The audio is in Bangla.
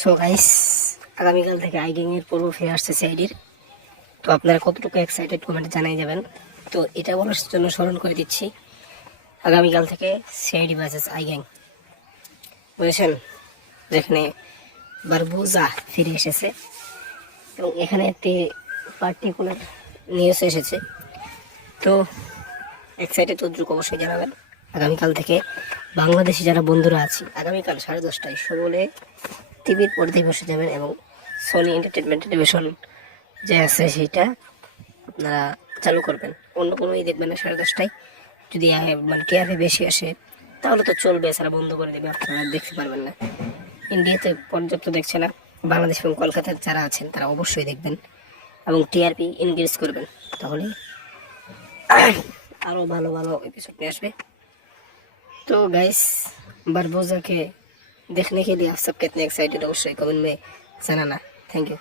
সো গাইস, আগামীকাল থেকে আইগেং এর পর্ব ফিরে আসছে সিআইডির। তো আপনারা কতটুকু এক্সাইটেড কমেন্টে জানাই যাবেন। তো এটা বলার জন্য স্মরণ করে দিচ্ছি, আগামীকাল থেকে সিআইডি ভার্সেস আইগেং, বুঝেছেন, যেখানে বারবুজা ফিরে এসেছে এবং এখানে একটি পার্টিকুলার নিউজ এসেছে। তো এক্সাইটেড তদ্রুপ অবশ্যই জানাবেন। আগামীকাল থেকে বাংলাদেশি যারা বন্ধুরা আছি, আগামীকাল 10:30টায় সকলে টিভির পর্দায় বসে যাবেন এবং সোনি এন্টারটেনমেন্ট টেলিভিশন যে আছে সেটা আপনারা চালু করবেন। অন্য কোনোই দেখবেন না 10:30টায়। যদি মানে টিআরপি বেশি আসে তাহলে তো চলবে, এছাড়া বন্ধ করে দেবে, আপনারা দেখতে পারবেন না। ইন্ডিয়াতে পর্যাপ্ত দেখছে না, বাংলাদেশ এবং কলকাতার যারা আছেন তারা অবশ্যই দেখবেন এবং টিআরপি ইনক্রিজ করবেন, তাহলে আরও ভালো ভালো এপিসোড নিয়ে আসবে। तो गाइस, बारबोजा के देखने के लिए आप सब कितने एक्साइटेड हो, अवश्य कमेंट में जनाना। Thank you.